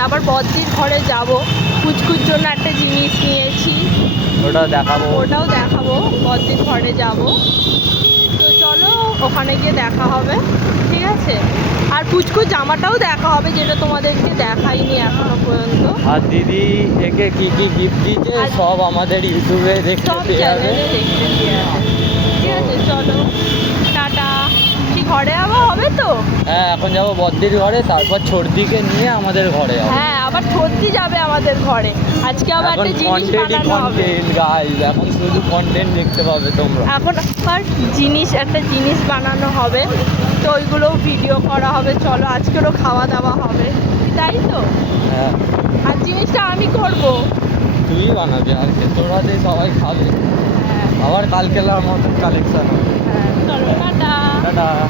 তারপর বদ্দির ঘরে যাব, কুচকুর জন্য একটা জিনিস নিয়েছি, ওটা দেখাবো। ওটাও দেখাবো। বদ্দির ঘরে যাব, তো চলো ওখানে গিয়ে দেখা হবে, ঠিক আছে? আর পুচকুর জামাটাও দেখা হবে, যেটা তোমাদেরকে দেখাইনি এখনো পর্যন্ত। আর দিদি একে কি কি গিফট দিয়েছে আর- সব আমাদের ইউটিউবে দেখতে সব পেয়ে যাবে। চ্যানেলে দেখতে দিয়ে যাবে, ঠিক আছে? চলো টাটা। কি ঘরে আবার হবে তো? হ্যাঁ, এখন যাবো বদ্দির ঘরে, তারপর ছোটদিকে নিয়ে আমাদের ঘরে যাবো। হ্যাঁ, আবার সত্যি যাবে আমাদের ঘরে। আজকে আবার এখন একটা জিনিস কন্টেন্টই বানানো হবে। কন্টেন্ট গাইস, এখন শুধু কন্টেন্ট দেখতে পাবে তোমরা। এখন আবার একটা জিনিস বানানো হবে, তো ওইগুলোও ভিডিও করা হবে। চলো আজকেরও খাওয়া দাওয়া হবে, তাই তো? হ্যাঁ, আর জিনিসটা আমি করব। তুই বানাবি আজকে, তোর হাতে সবাই খাবে। হ্যাঁ আবার কালকেলার মতন কালেকশন হবে। হ্যাঁ, চলো টাটা। টাটা।